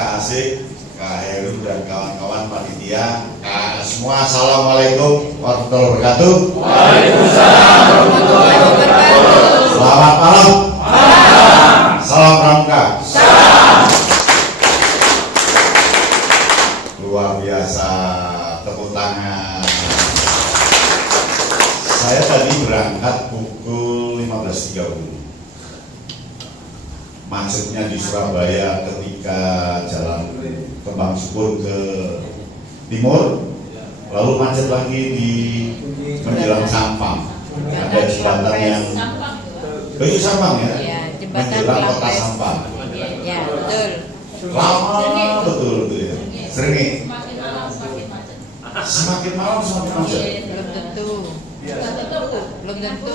Kak Asik, Kak Heru dan kawan-kawan panitia. Semua assalamualaikum warahmatullahi wabarakatuh. Waalaikumsalam warahmatullahi wabarakatuh. Selamat malam. Salam pramuka. Luar biasa, tepuk tangan. Saya tadi berangkat pukul 15.30. Macetnya di Surabaya ketika jalan Kembang Syukur ke timur, lalu macet lagi di menjelang Sampang. Ada jembatan yang Bayu Sampang ya, menjelang kota Sampang. Ya, betul. Lama betul ya. Sering nih. Semakin malam semakin macet. Semakin malam semakin macet. Belum tentu. Belum tentu.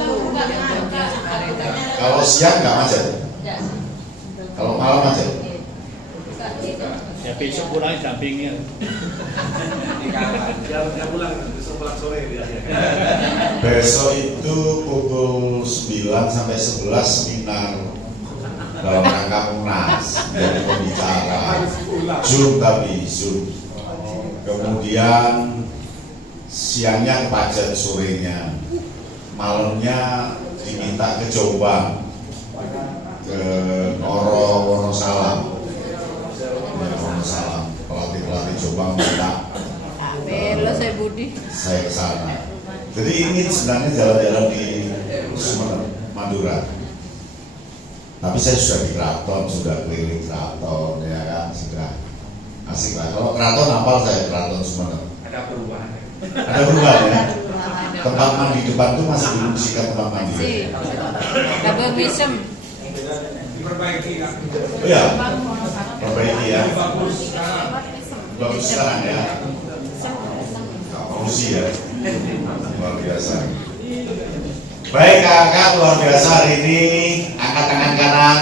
Kalau siang nggak macet, kalau malam macet. Ya besok pulang dampingnya. Dia pulang sore dia. Besok itu pukul 9 sampai 11 seminar dalam rangka Munas, jadi pembicara Zoom, tapi Zoom. Kemudian siangnya ke Pajat, sorenya, malamnya diminta ke Jombang, ke Noro Wonosalam. Ya, Wonosalam, pelatih Jombang minta Belo saya Budi. saya ke sana. Jadi ini sebenarnya jalan-jalan di Sumeneb, Madura. Tapi saya sudah di keraton, sudah keliling keraton, ya kan, sudah asik lah. Kalau keraton hafal saya, keraton Sumeneb. Ada perubahan. Ada perubahan ya. Tempat mandi depan tuh masih belum sikat tempat mandi. Si. Double wisdom. Diperbaiki kan. Oh ya, perbaiki ya. Bagus sekarang ya. Fauzi ya, luar biasa. Baik kakak, luar biasa hari ini. Angkat tangan kanan.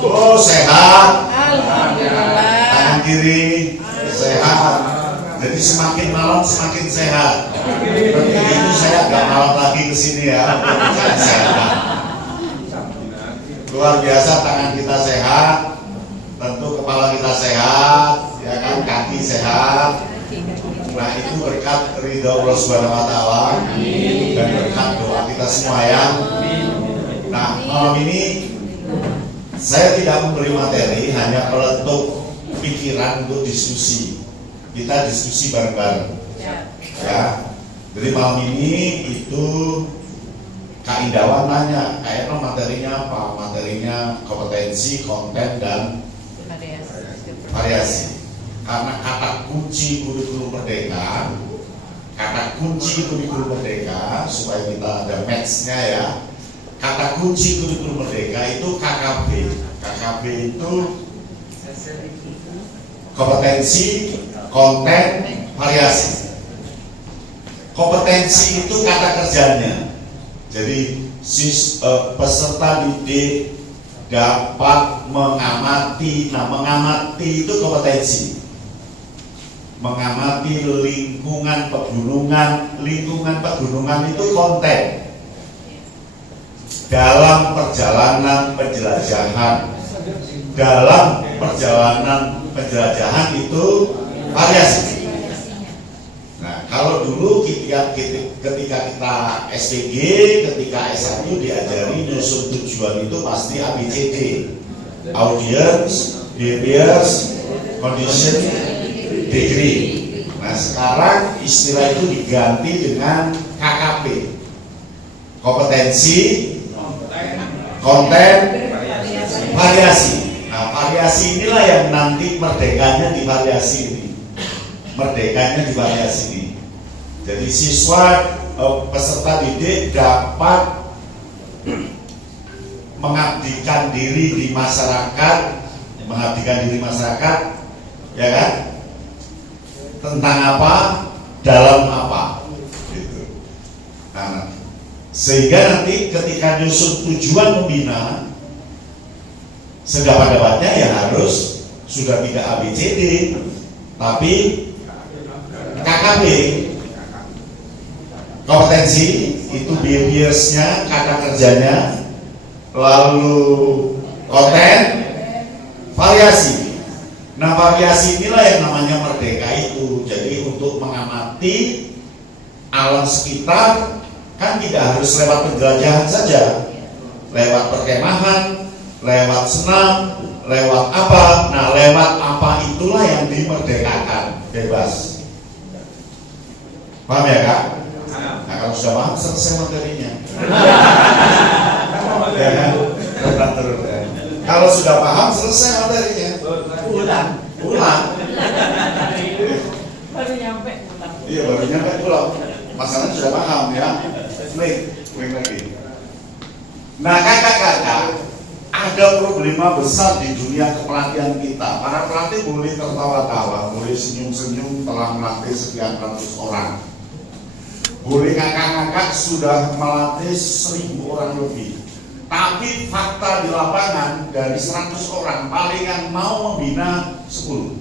Oh sehat. Alhamdulillah. Tangan kiri sehat. Jadi semakin malam semakin sehat. Berarti ini saya agak malam lagi ke sini ya. Saya sehat. Luar biasa, tangan kita sehat. Tentu kepala kita sehat, ya kan, kaki sehat. Nah itu berkat ridho Allah Subhanahu Wa Taala dan berkat doa kita semua ya. Nah malam ini saya tidak memberi materi, hanya meletuk pikiran untuk diskusi. Kita diskusi bareng-bareng. Ya. Jadi malam ini itu Kak Indawan nanya, Kak Eno materinya apa? Materinya kompetensi, konten dan variasi. Karena kata kunci kurikulum merdeka, supaya kita ada match-nya ya. Kata kunci kurikulum merdeka itu KKB. KKB itu kompetensi, konten, variasi. Kompetensi itu kata kerjanya. Jadi peserta didik dapat mengamati. Nah, mengamati itu kompetensi. Mengamati lingkungan pegunungan. Lingkungan pegunungan itu konten. Dalam perjalanan penjelajahan. Dalam perjalanan penjelajahan itu variasi. Nah, kalau dulu ketika kita SPG, ketika S1 diajari nyusun tujuan itu pasti ABCD. Audience, behaviors, condition, degree. Nah, sekarang istilah itu diganti dengan KKP. Kompetensi, konten, variasi. Nah, variasi inilah yang nanti merdekanya di variasi ini. Merdekanya di variasi ini. Jadi siswa peserta didik dapat mengabdikan diri di masyarakat, ya kan? Tentang apa, dalam apa, gitu. Nah, sehingga nanti ketika nyusun tujuan membina, sedapat-dapatnya ya harus sudah tidak ABCD, tapi KKB. Kompetensi itu behaviorsnya, kata kerjanya, lalu konten, variasi. Nah, variasi inilah yang namanya merdeka itu. Jadi untuk mengamati alam sekitar kan tidak harus lewat penjelajahan saja, lewat perkemahan, lewat senam, lewat apa. Nah, lewat apa itulah yang dimerdekakan, bebas. Paham ya, Kak? Nah, kalau sudah paham, selesai materinya. Ya kan? Terus. Kalau sudah paham, selesai materinya. Ulang. Baru nyampe pulang. Iya, baru nyampe pulang. Masalahnya sudah paham ya. Baik lagi. Nah, kakak-kakak, ada problema besar di dunia kepelatihan kita. Para pelatih boleh tertawa-tawa, boleh senyum-senyum telah melatih sekian ratus orang. Boleh ngakak-ngakak sudah melatih 1000 orang lebih. Tapi fakta di lapangan dari 100 orang palingan mau membina 10.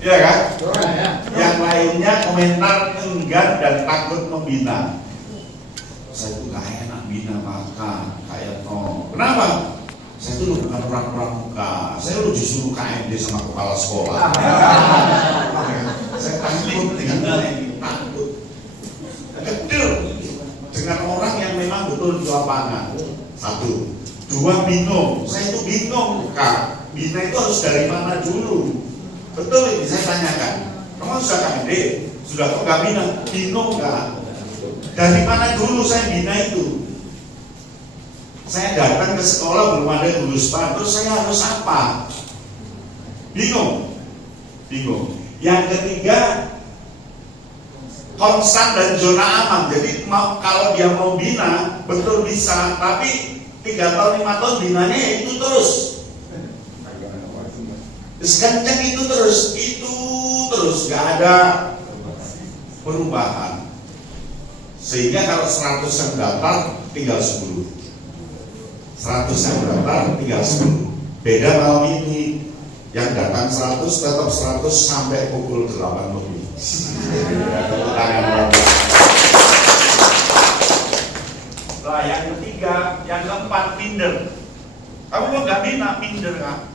Iya kan? Yang lainnya komentar enggan dan takut membina. Saya itu gak enak bina maka kayak kenapa? Saya itu bukan orang pramuka. Saya lu justru KMD sama kepala sekolah. Saya takut dengan ini, takut. Kecil dengan orang yang memang betul di lapangan. 1, 2 bingung. Saya itu bingung, Kak. Bina itu harus dari mana dulu? Betul ini saya tanyakan. Kamu sudah KMD? Sudah kok gak bina? Bingung Kak. Dari mana dulu saya bina itu? Saya datang ke sekolah belum ada guru SPAN, terus saya harus apa? Bingung. Yang ketiga, konstan dan zona aman. Jadi kalau dia mau bina betul bisa, tapi 3 tahun 5 tahun binanya itu terus. Kencang itu terus gak ada perubahan. Sehingga kalau 100 yang daftar tinggal 10. 100 yang daftar tinggal 10. Beda malam ini, yang datang 100 tetap 100 sampai pukul 8 lebih. Nah, yang ketiga, yang keempat minder. Kamu mau gak bina, minder Kak.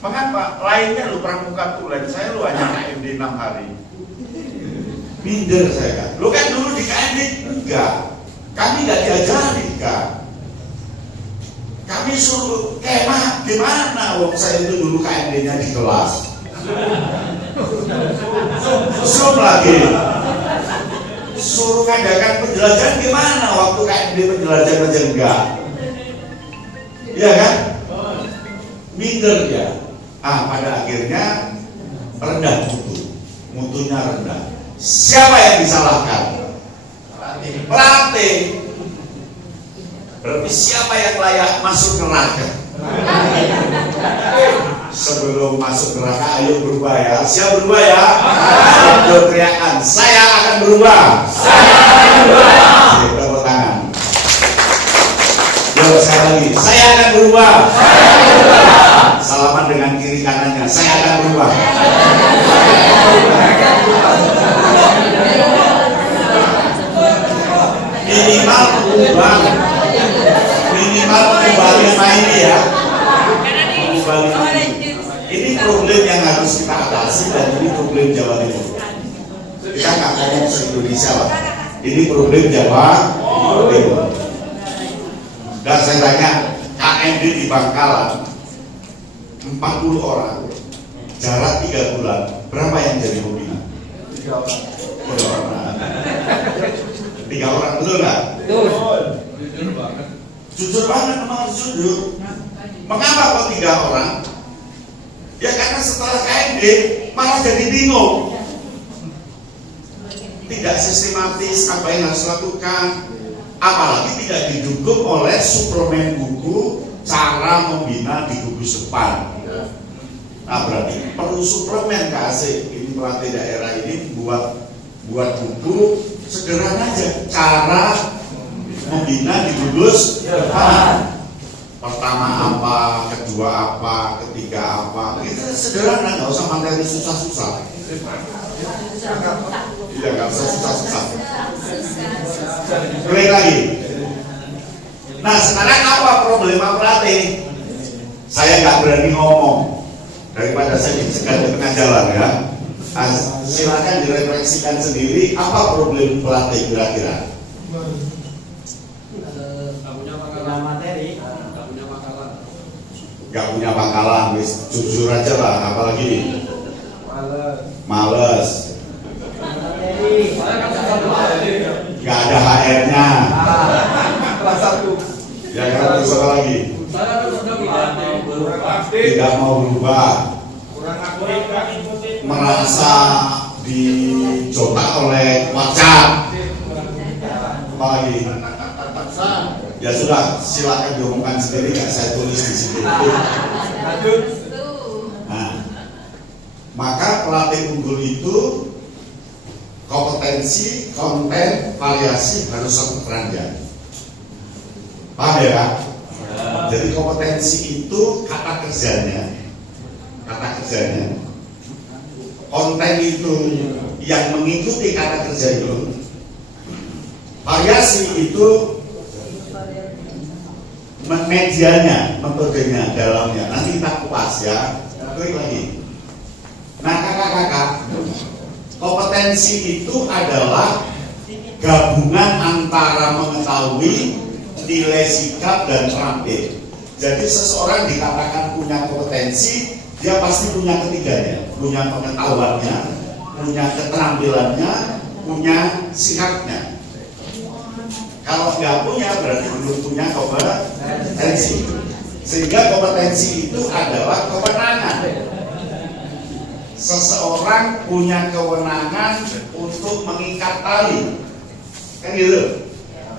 Mengapa? Lainnya lu pramuka tulen, saya lu hanya KMD 6 hari. Minder saya Kak. Lu kan dulu di KMD enggak. Kami gak diajari Kak. Kami suruh kemah gimana? Wong saya itu dulu KMD-nya di kelas. Zoom lagi. Suruh ngadakan penjelajahan gimana? Waktu KMD penjelajahan aja enggak. Iya kan? Minder ya. Pada akhirnya rendah mutunya rendah. Siapa yang disalahkan? Pelatih. Berarti siapa yang layak masuk neraka? Sebelum masuk neraka, ayo berubah ya. Siap berubah ya? Ayo teriakan, saya akan berubah. Tepuk tangan. Yo, saya lagi, saya akan berubah. Salaman dengan kiri kanannya, saya akan berubah. Minimal berubah. Minimal kembali ini ya. Ini problem yang harus kita atasi dan ini problem Jawa Timur. Kita nggak ngomong se-Indonesia lah. Ini problem Jawa Timur. Dan saya tanya, KMD di Bangkalan 40 orang, jarak 3 bulan, berapa yang jadi pembina? 3 orang. 3 orang, betul nggak? Betul. Jujur banget, memang harus jujur. Mengapa kok 3 orang? Ya karena setelah KMD malah jadi bingung. Tidak sistematis apa yang harus dilakukan. Apalagi tidak didukung oleh suplemen buku cara membina di gugus depan. Nah berarti perlu suplemen kasih. Ini pelatih daerah ini buat buku sederhana aja cara membina di gugus depan. Pertama apa, kedua apa, ketiga apa, itu sederhana, nggak usah materi susah-susah. Iya, nggak usah susah-susah. Balik lagi. Nah sekarang apa problema pelatih? Saya nggak berani ngomong. daripada saya dicegat di tengah jalan ya. Silakan direfleksikan sendiri apa problem pelatih kira-kira. Nggak punya pangkalan. materi. Nggak punya pangkalan. Gak punya pangkalan, wis jujur aja lah, apalagi males, Materi. Saya kan satu materi. gak ada HR-nya, Kelas 1. ya kan terus apa lagi? Saya kan sudah pelatih. Kurang aktif. Tidak mau berubah, Kurang aktif. merasa dicoba oleh WhatsApp, apalagi? Ya sudah, silakan diomongkan sendiri, nggak saya tulis di sini. Lanjut. Nah, maka pelatih unggul itu kompetensi, konten, variasi harus satu keranjang. Paham ya Kak? Jadi kompetensi itu kata kerjanya, konten itu yang mengikuti kata kerja itu, variasi itu medianya, metodenya, dalamnya. Nanti kita kupas ya. Klik lagi. Nah kakak-kakak, kompetensi itu adalah gabungan antara mengetahui, nilai, sikap, dan terampil. Jadi seseorang dikatakan punya kompetensi, dia pasti punya ketiganya, punya pengetahuannya, punya keterampilannya, punya sikapnya. Kalau nggak punya berarti belum punya kompetensi. Sehingga kompetensi itu adalah kewenangan. Seseorang punya kewenangan untuk mengikat tali, kan gitu.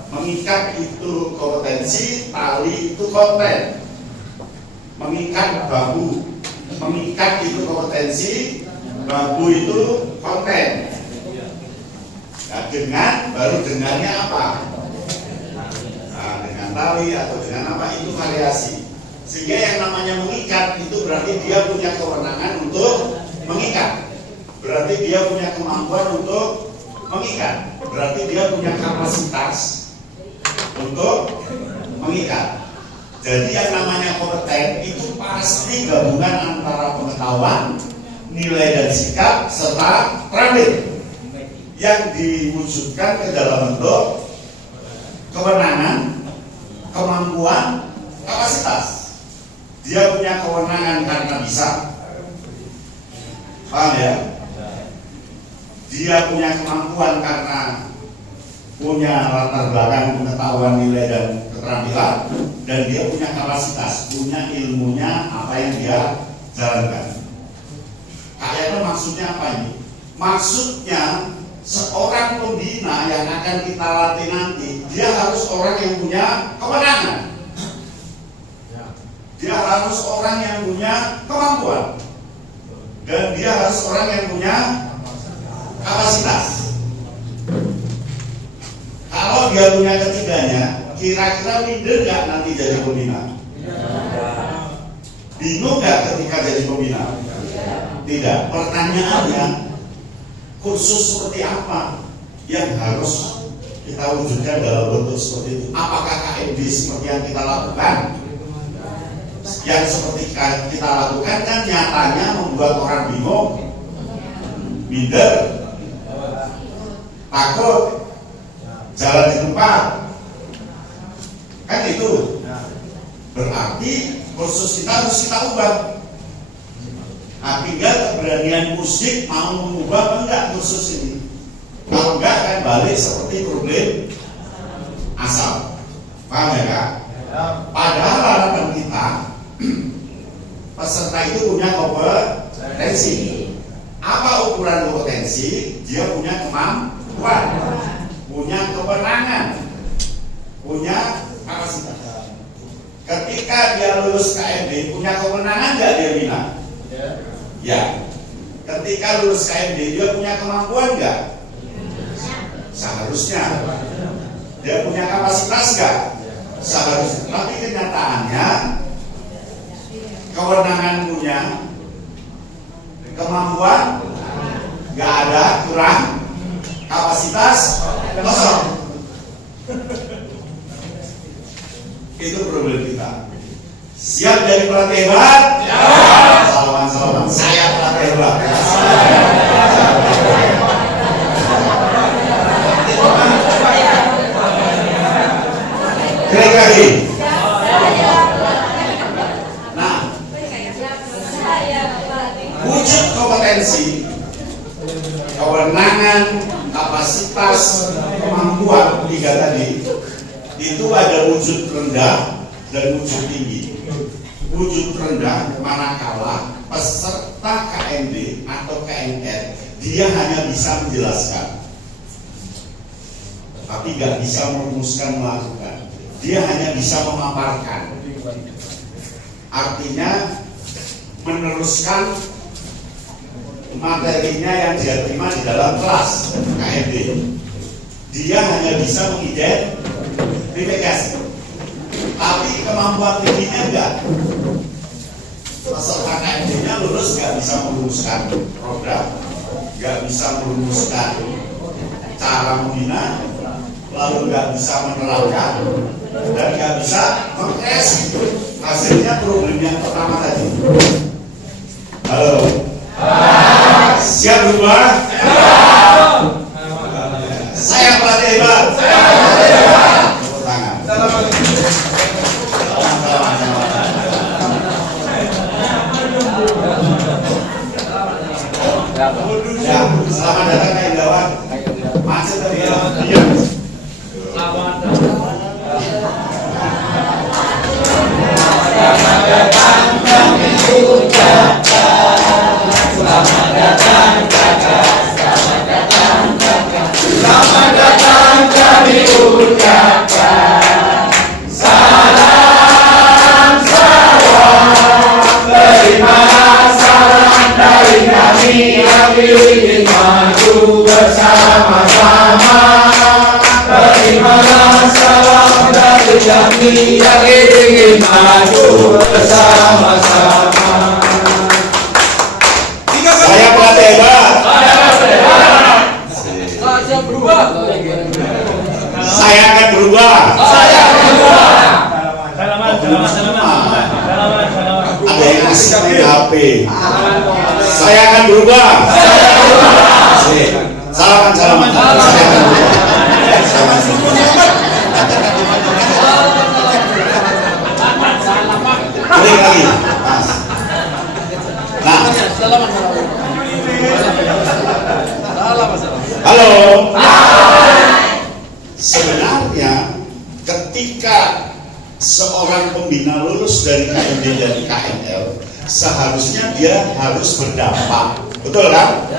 Mengikat itu kompetensi, tali itu konten. Mengikat bahu, mengikat itu kompetensi, bahu itu konten. Nah, baru dengannya apa? Dengan tali atau dengan apa itu variasi. Sehingga yang namanya mengikat itu berarti dia punya kewenangan untuk mengikat. Berarti dia punya kemampuan untuk mengikat. Berarti dia punya kapasitas untuk mengikat. Jadi yang namanya kompeten itu pasti gabungan antara pengetahuan, nilai dan sikap serta terampil yang diwujudkan ke dalam bentuk kewenangan, kemampuan, kapasitas. Dia punya kewenangan karena bisa, paham ya? Dia punya kemampuan karena punya latar belakang pengetahuan, nilai dan keterampilan, dan dia punya kapasitas, punya ilmunya apa yang dia jalankan. Kayaknya maksudnya apa ini? Maksudnya seorang pembina yang akan kita latih nanti, dia harus orang yang punya kewenangan. Dia harus orang yang punya kemampuan. Dan dia harus orang yang punya kapasitas. Kalau dia punya ketiganya, kira-kira minder nggak nanti jadi pembina? Bingung nggak ketika jadi pembina? Tidak. Pertanyaannya, kursus seperti apa yang harus kita wujudkan dalam bentuk seperti itu? Apakah KMD seperti yang kita lakukan? Yang seperti kita lakukan kan nyatanya membuat orang bingung, minder, takut, jalan di tempat, kan itu. Berarti kursus kita harus kita ubah. Nah, tinggal keberanian musik mau mengubah enggak kursus ini. Kalau enggak kan balik seperti problem asal. Paham ya Kak? Padahal harapan kita peserta itu punya kompetensi. Apa ukuran kompetensi? Dia punya kemampuan, punya kewenangan, punya kapasitas. Ketika dia lulus KMD, punya kewenangan nggak dia bina? Ya. Ketika lulus KMD, dia punya kemampuan nggak? Seharusnya. Dia punya kapasitas nggak? Seharusnya. Tapi kenyataannya kewenangan punya, kemampuan nggak ada, kurang, kapasitas kosong. Itu problem kita. Siap jadi pelatih hebat? Ya. Assalamualaikum. salaman. Saya pelatih bola. Kali. Nah, wujud kompetensi, kewenangan, kapasitas, kemampuan tiga tadi itu ada wujud rendah dan wujud tinggi. Wujud rendah manakala peserta KMD atau KNR dia hanya bisa menjelaskan, tapi nggak bisa merumuskan, melakukan. Dia hanya bisa memaparkan, artinya meneruskan materinya yang dia terima di dalam kelas KMD. Dia hanya bisa mengidentifikasi, tapi kemampuan tingginya enggak. Peserta KMD-nya lulus nggak bisa merumuskan program, nggak bisa merumuskan cara membina, lalu nggak bisa menerapkan, dan nggak bisa mengkreasi. Hasilnya problem yang pertama tadi. Halo. Siap berubah? Saya pelatih hebat. Tepuk tangan. Ya, selamat datang ke Indawan. Macet tadi ya. Iya. Selamat datang kami ucapkan. Selamat datang kakak. Selamat datang kakak. Selamat datang kami ucapkan. Salam salam. Terimalah salam dari kami yang ingin maju bersama-sama. Terimalah salam dari kami yang ingin maju bersama-sama. Saya pelatih hebat. Saya berubah. Saya akan berubah. Ada yang ngasih main HP. Saya akan berubah. Salaman. Saya akan berubah. Balik lagi. Nah. Halo. Sebenarnya ketika seorang pembina lulus dari KMD dan KNL, seharusnya dia harus berdampak. Betul kan?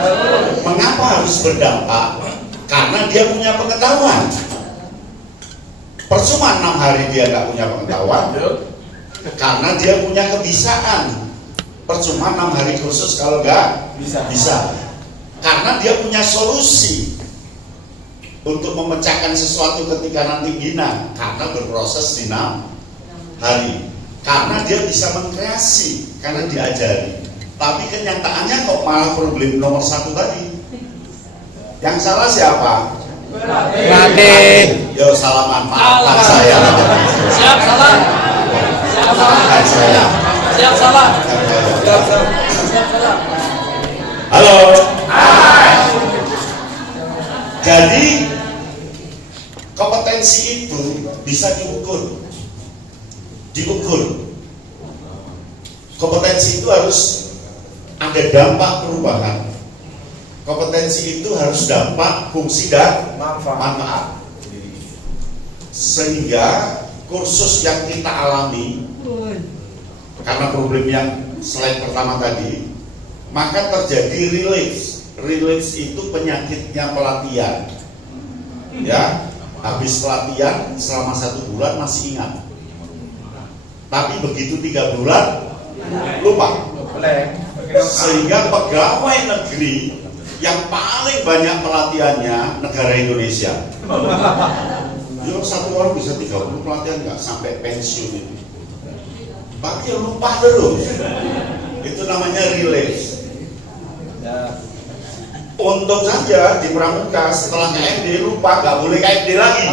Mengapa harus berdampak? Karena dia punya pengetahuan. Percuma 6 hari dia nggak punya pengetahuan, karena dia punya kebiasaan. Percuma 6 hari kursus kalau nggak bisa. Karena dia punya solusi untuk memecahkan sesuatu ketika nanti bina, karena berproses di 6 hari. Karena dia bisa mengkreasi, karena diajari. Tapi kenyataannya kok malah problem nomor 1 tadi. Yang salah siapa? Pelatih. Yo salaman, maafkan saya. Siap salam. Siap salam. Maafkan saya. Siap salam. Siap salam. Siap salam. Halo. Jadi kompetensi itu bisa diukur. Kompetensi itu harus ada dampak perubahan. Kompetensi itu harus dampak, fungsi, dan manfaat. Sehingga kursus yang kita alami, karena problem yang slide pertama tadi, maka terjadi relapse. Relapse itu penyakitnya pelatihan. Ya, habis pelatihan selama 1 bulan masih ingat, tapi begitu 3 bulan lupa. Sehingga pegawai negeri yang paling banyak pelatihannya negara Indonesia. Yo, 1 orang bisa 30 pelatihan nggak sampai pensiun itu. Tapi lupa terus. Itu namanya relapse. Untung saja di Pramuka setelah KMD lupa, nggak boleh KMD lagi.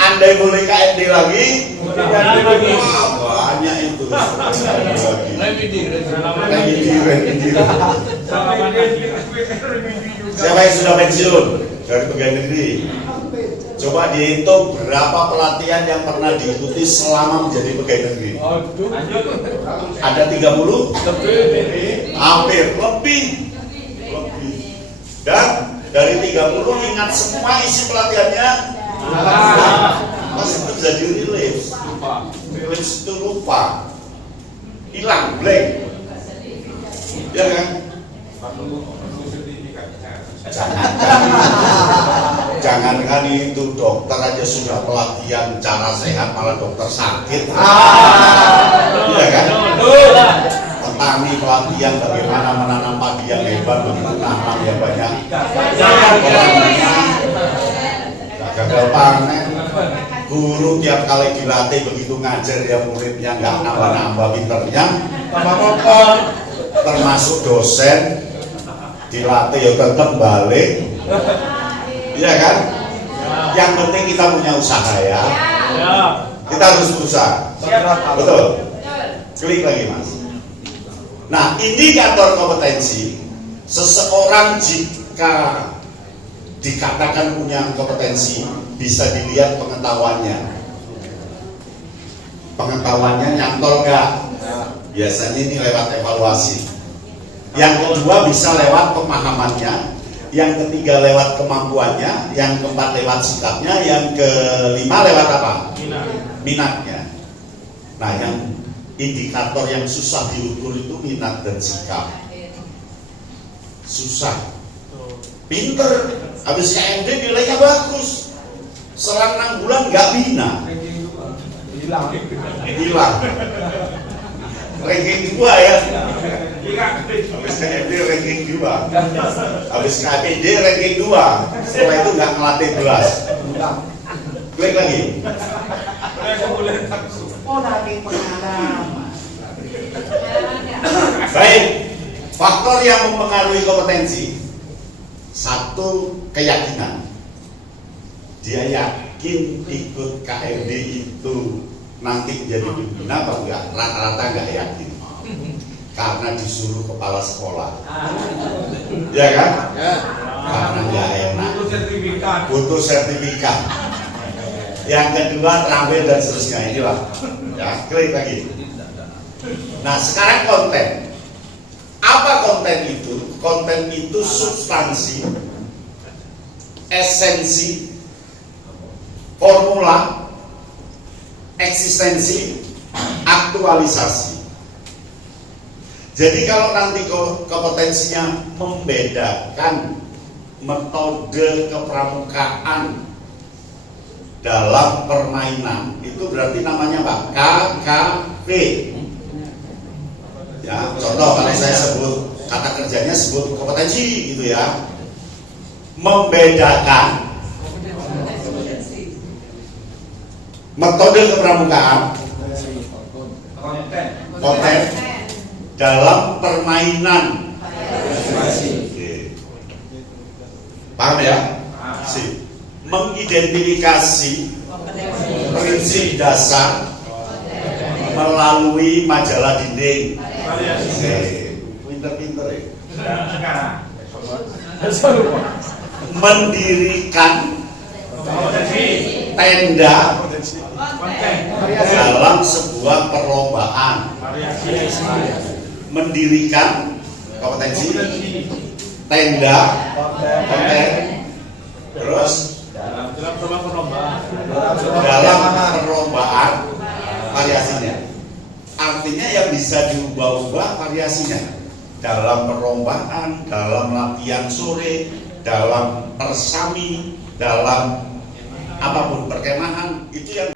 Andai boleh KMD lagi, wah, banyak itu. Remedi. Siapa yang sudah pensiun dari pegawai negeri? Coba dihitung berapa pelatihan yang pernah diikuti selama menjadi pegawai negeri. Ada 30? Hampir lebih. Dan dari 30 ingat semua isi pelatihannya? Masih terjadi relapse. Relapse itu lupa, hilang, blank, ya kan? Jangankan itu dokter aja sudah pelatihan cara sehat malah dokter sakit, ya kan? Petani pelatihan bagaimana menanam padi yang hebat, begitu tanam yang banyak, gagal panen. Guru tiap kali dilatih begitu ngajar ya muridnya nggak nambah-nambah pinternya, termasuk dosen dilatih ya tetap balik, iya kan? Yang penting kita punya usaha ya, kita harus berusaha, betul? Klik lagi mas. Nah, indikator kompetensi seseorang jika dikatakan punya kompetensi bisa dilihat pengetahuannya nyantol nggak? Biasanya ini lewat evaluasi. Yang kedua bisa lewat pemahamannya, yang ketiga lewat kemampuannya, yang keempat lewat sikapnya, yang kelima lewat apa? Minatnya. Nah, yang indikator yang susah diukur itu minat dan sikap. Susah. Pinter, habis KMD nilainya bagus, selang 6 bulan nggak bina, hilang. Ranking 2 ya, habis KMD ranking 2, habis KPD ranking 2, setelah itu nggak ngelatih belas. Klik lagi. Baik, faktor yang mempengaruhi kompetensi. Satu, keyakinan. Dia yakin ikut KMD itu nanti jadi pimpinan apa enggak? Rata-rata enggak yakin, karena disuruh kepala sekolah, ya kan? Karena enggak enak, butuh sertifikat. Yang kedua, terampil dan seterusnya. Inilah ya, klik lagi. Nah, sekarang konten. Apa konten itu? Konten itu substansi, esensi, formula, eksistensi, aktualisasi. Jadi kalau nanti kompetensinya membedakan metode kepramukaan dalam permainan, itu berarti namanya apa? KKP. Ya, contoh kalau saya sebut kata kerjanya sebut kompetensi gitu ya. Membedakan metode kepramukaan konten dalam permainan. Oke. Paham ya? Mengidentifikasi prinsip dasar melalui majalah dinding. Pinter-pinter ya. Mendirikan tenda dalam sebuah perlombaan. Mendirikan kompetensi tenda konten, terus dalam perlombaan variasinya. Artinya yang bisa diubah-ubah variasinya dalam perlombaan, dalam latihan sore, dalam persami, dalam apapun perkemahan itu yang